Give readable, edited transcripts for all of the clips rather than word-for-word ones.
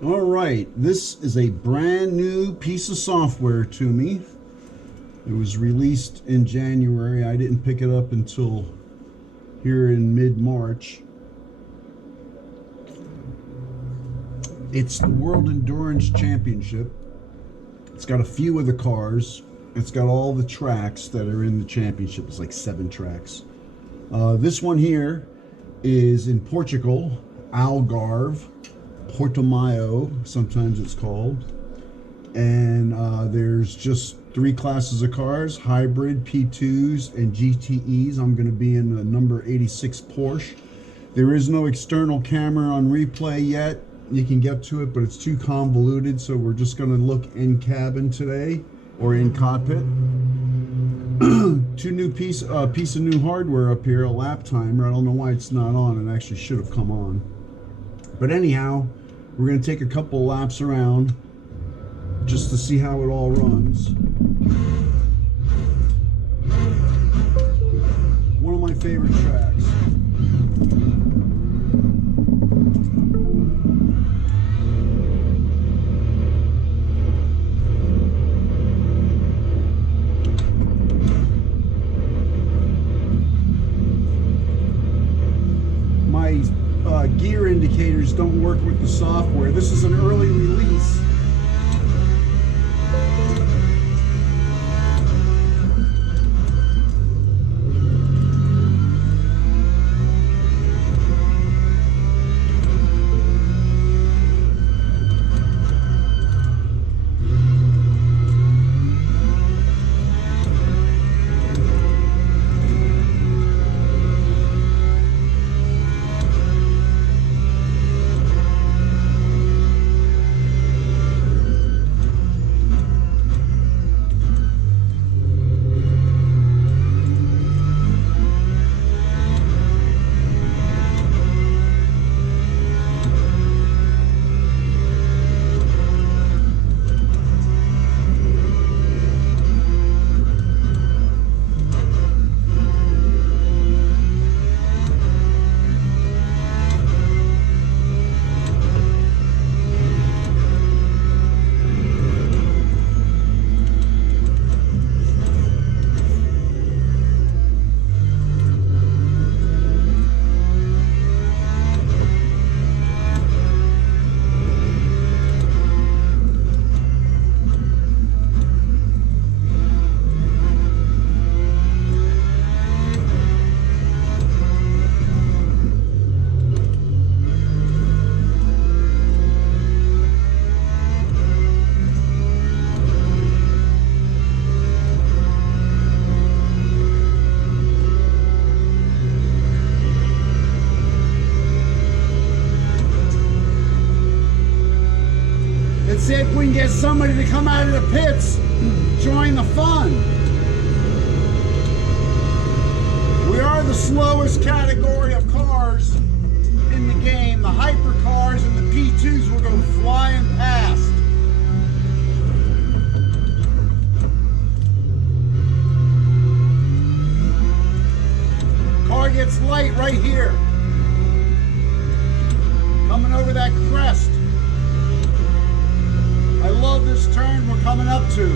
All right, this is a brand new piece of software to me. It was released in January. I didn't pick it up until here in mid-March. It's the World Endurance Championship. It's got a few of the cars. It's got all the tracks that are in the championship. It's like 7 tracks. This one here is in Portugal, Algarve, Portimao, sometimes it's called. And there's just 3 classes of cars: hybrid, P2s, and GTEs. I'm going to be in the number 86 Porsche. There is no external camera on replay yet. You can get to it, but it's too convoluted, so we're just going to look in cabin today, or in cockpit. Piece of new hardware up here, a lap timer. I don't know why it's not on. It actually should have come on. But anyhow, we're going to take a couple laps around just to see how it all runs. One of my favorite tracks. My gear indicators don't work with the software. This is an early release. See if we can get somebody to come out of the pits, join the fun. We are the slowest category of cars in the game. The hypercars and the P2s will go flying past. Car gets light right here. Coming over that crest. I love this turn we're coming up to.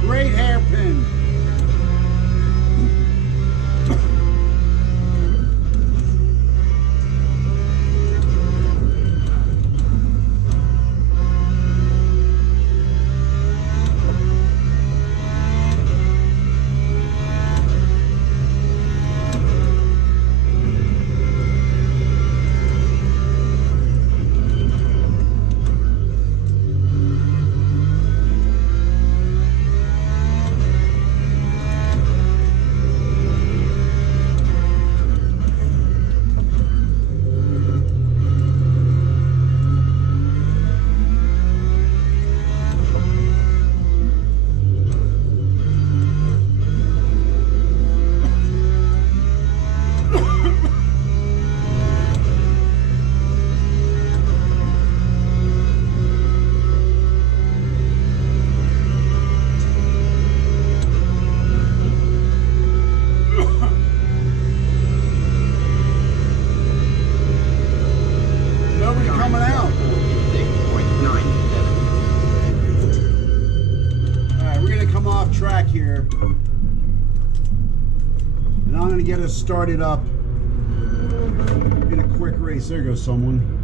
Great hairpin. And I'm going to get us started up in a quick race. There goes someone.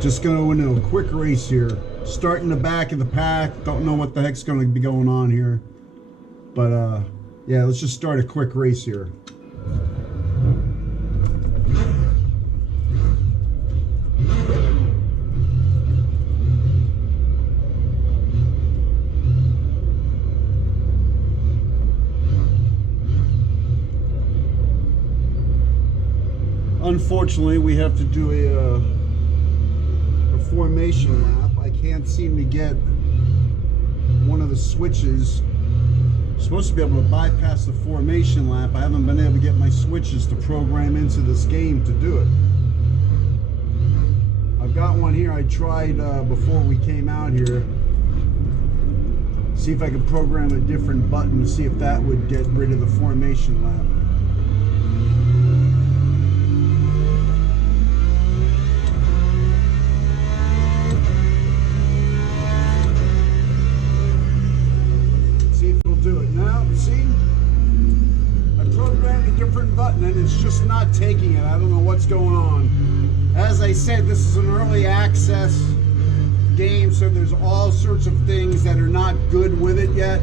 Just going to into a quick race here. Starting the back of the pack. Don't know what the heck's going to be going on here. But, yeah, let's just start a quick race here. Unfortunately, we have to do a formation lap. I can't seem to get one of the switches. I'm supposed to be able to bypass the formation lap. I haven't been able to get my switches to program into this game to do it. I've got one here. I tried before we came out here. See if I could program a different button to see if that would get rid of the formation lap. Button and it's just not taking it. I don't know what's going on. As I said, this is an early access game, so there's all sorts of things that are not good with it yet,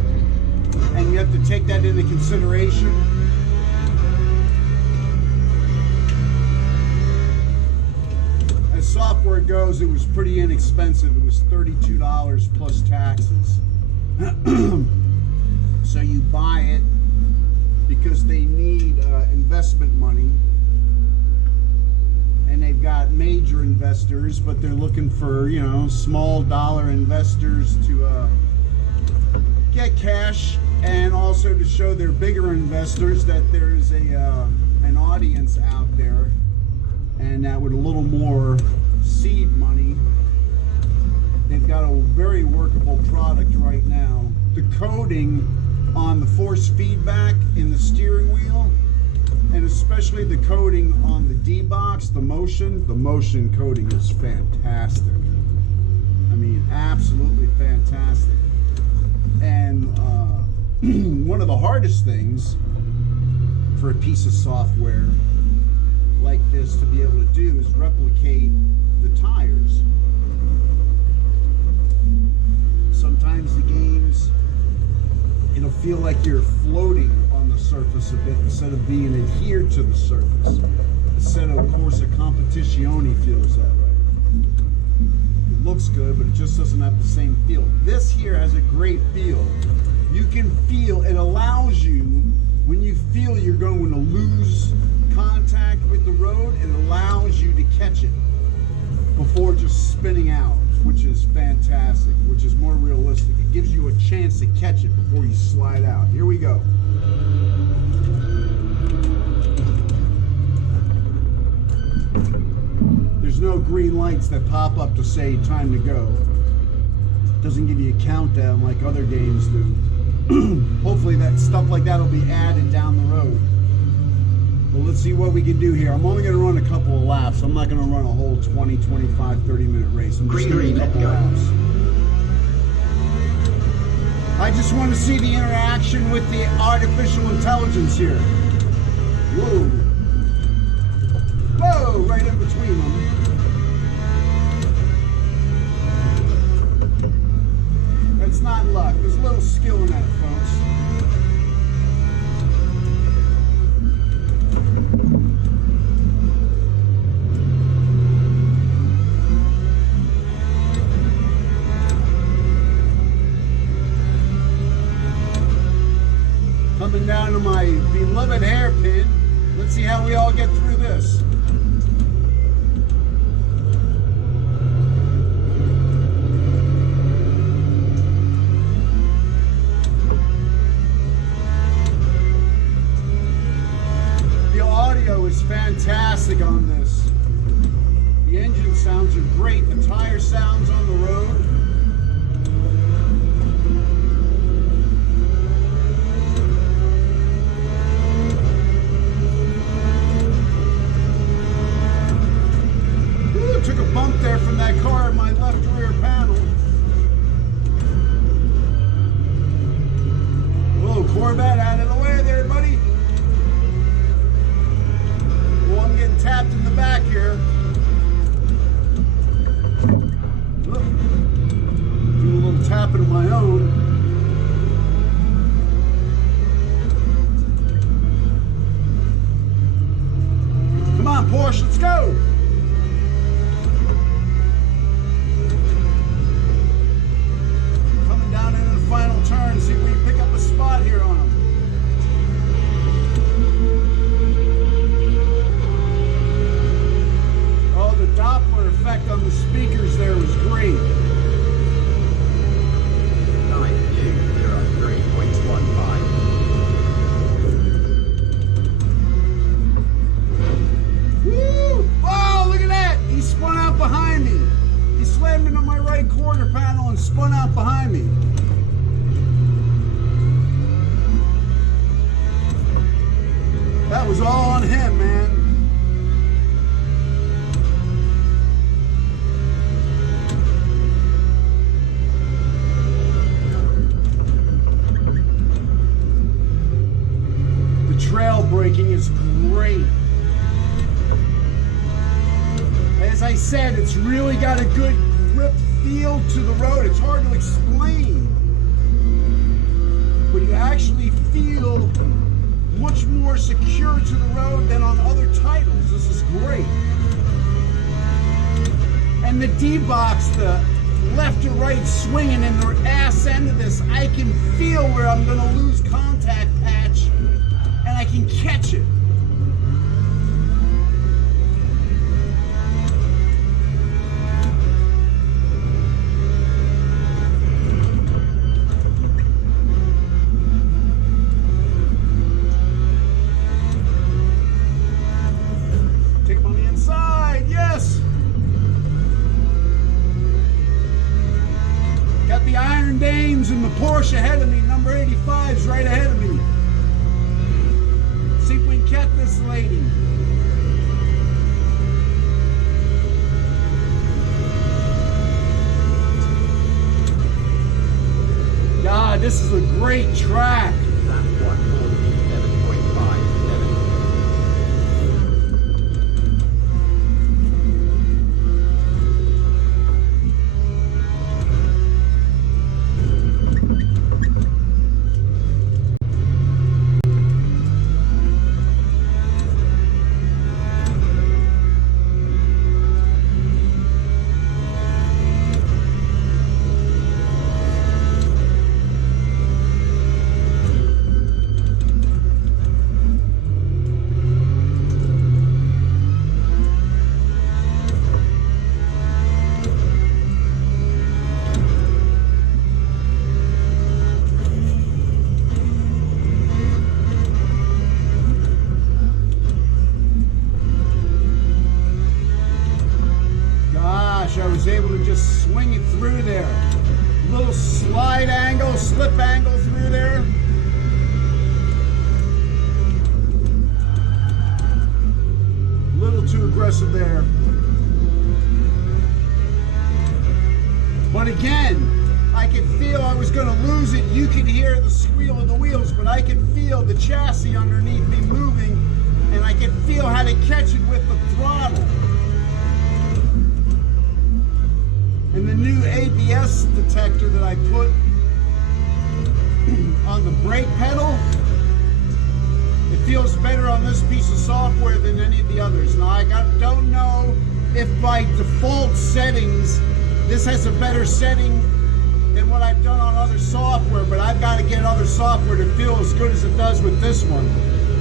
and you have to take that into consideration. As software goes, it was pretty inexpensive. It was $32 plus taxes. So you buy it because they need investment money, and they've got major investors, but they're looking for, you know, small dollar investors to get cash, and also to show their bigger investors that there's an audience out there, and that with a little more seed money, they've got a very workable product right now. The coding on the force feedback in the steering wheel, and especially the coding on the D-box, the motion coding is fantastic. I mean, absolutely fantastic. And one of the hardest things for a piece of software like this to be able to do is replicate the tires. Sometimes the games, it'll feel like you're floating on the surface a bit instead of being adhered to the surface. Instead of Corsa Competizione feels that way. It looks good, but it just doesn't have the same feel. This here has a great feel. You can feel, it allows you, when you feel you're going to lose contact with the road, it allows you to catch it before just spinning out, which is fantastic, which is more realistic. It gives you a chance to catch it before you slide out. Here we go. There's no green lights that pop up to say time to go. It doesn't give you a countdown like other games do. Hopefully that stuff like that will be added down the road. Well, let's see what we can do here. I'm only going to run a couple of laps. I'm not going to run a whole 20, 25, 30-minute race. I'm just going to do a couple laps. I just want to see the interaction with the artificial intelligence here. Whoa. Whoa, right in between them. That's not luck. There's a little skill in that, folks. Coming down to my beloved hairpin. Let's see how we all get through this. The audio is fantastic on this. The engine sounds are great. The tire sounds on the road. spun out behind me. That was all on him, man. The trail braking is great. As I said, it's really got a good grip feel to the road. It's hard to explain, but you actually feel much more secure to the road than on other titles. This is great. And the D-box, the left to right swinging in the ass end of this, I can feel where I'm going to lose contact patch, and I can catch it. And the Porsche ahead of me, number 85's right ahead of me. See if we can catch this lady. God, this is a great track. I was able to just swing it through there. Little slide angle, slip angle through there. Little too aggressive there. But again, I could feel I was going to lose it. You could hear the squeal of the wheels, but I could feel the chassis underneath me moving, and I could feel how to catch it with the throttle. And the new ABS detector that I put on the brake pedal, it feels better on this piece of software than any of the others. Now I don't know if by default settings this has a better setting than what I've done on other software, but I've got to get other software to feel as good as it does with this one,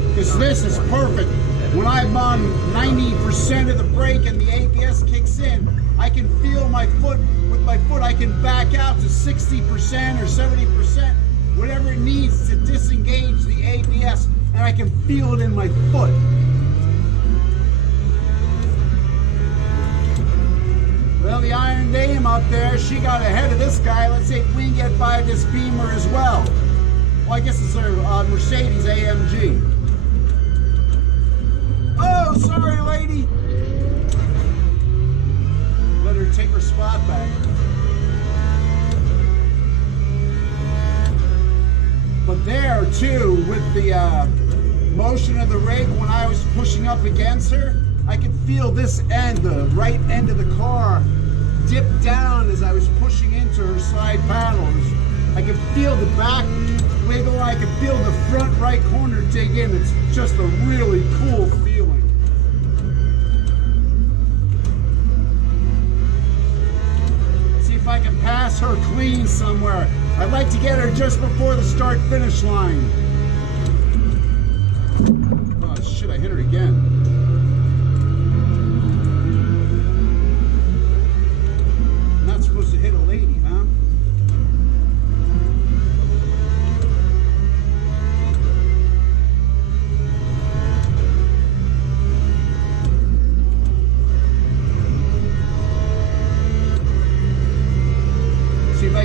because this is perfect. When I'm on 90% of the brake and the ABS kicks in, I can feel my foot, with my foot I can back out to 60% or 70%, whatever it needs to disengage the ABS, and I can feel it in my foot. Well, the Iron Dame up there, she got ahead of this guy. Let's see if we can get by this Beamer as well. Well, I guess it's a Mercedes AMG. Oh, sorry, lady. Let her take her spot back. But there, too, with the motion of the rig, when I was pushing up against her, I could feel this end, the right end of the car, dip down as I was pushing into her side panels. I could feel the back wiggle. I could feel the front right corner dig in. It's just a really cool feeling. See if I can pass her clean somewhere. I'd like to get her just before the start-finish line. Oh shit, I hit her again. I'm not supposed to hit a lady, huh? See if I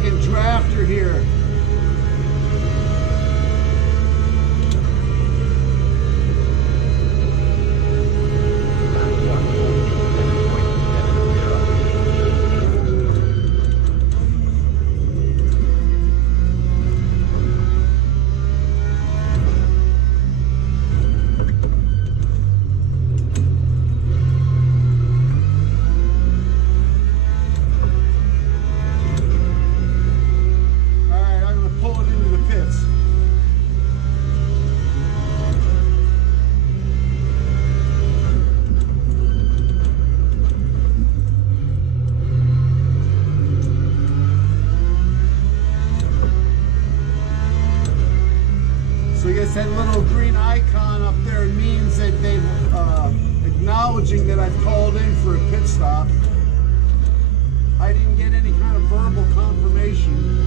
little green icon up there means that they've acknowledging that I've called in for a pit stop. I didn't get any kind of verbal confirmation.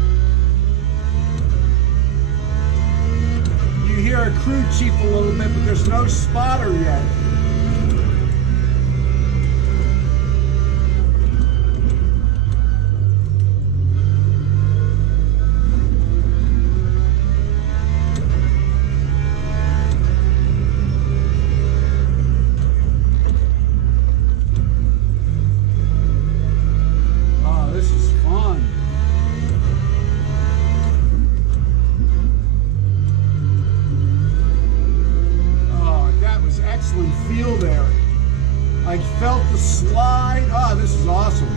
You hear a crew chief a little bit, but there's no spotter yet. Excellent feel there. I felt the slide. This is awesome.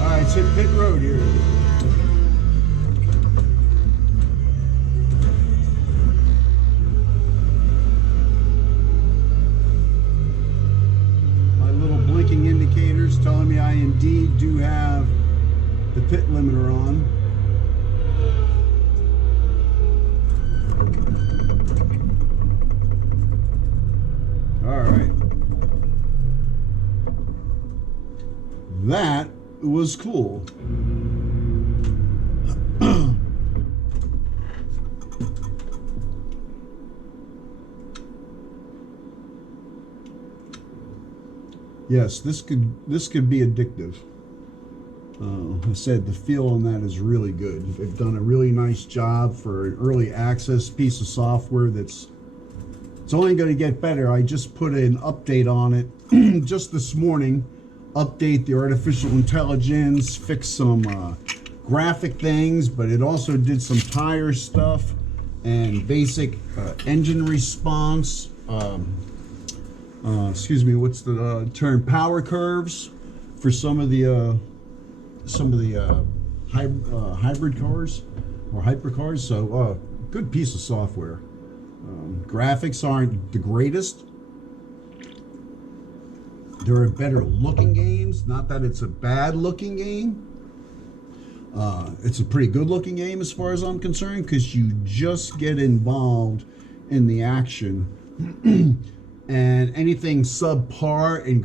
All right, let's hit pit road here. My little blinking indicators telling me I indeed do have the pit limiter on. All right. That was cool. Yes, this could be addictive. I said the feel on that is really good. They've done a really nice job for an early access piece of software it's only going to get better. I just put an update on it just this morning. Update the artificial intelligence, fix some graphic things, but it also did some tire stuff and basic engine response. Excuse me, what's the term? Power curves for some of the hybrid cars or hypercars. So good piece of software. Graphics aren't the greatest. There are better looking games. Not that it's a bad looking game. It's a pretty good looking game as far as I'm concerned, because you just get involved in the action. And anything subpar in